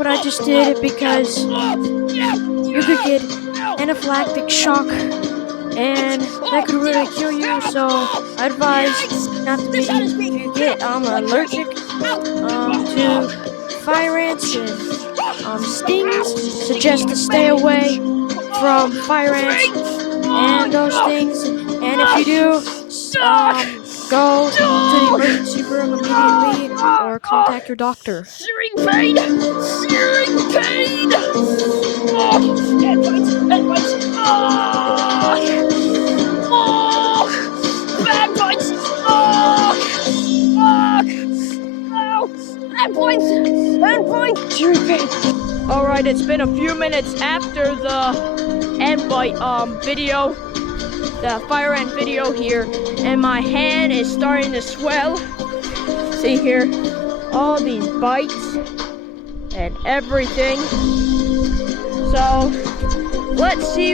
but I just did it because you could get anaphylactic shock, and that could really kill you. So I advise not to be. If you get allergic to fire ants and stings, suggest to stay away from fire ants and those things. And if you do, go to the emergency room immediately or contact your doctor. Searing pain! Searing pain! Oh, ant bites! Ant bites! Oh! Bad bites! Oh! Oh! Ant bites! Ant bites! Searing pain! Alright, it's been a few minutes after the ant bite video, the fire ant video here, and my hand is starting to swell. See here, all these bites and everything. So let's see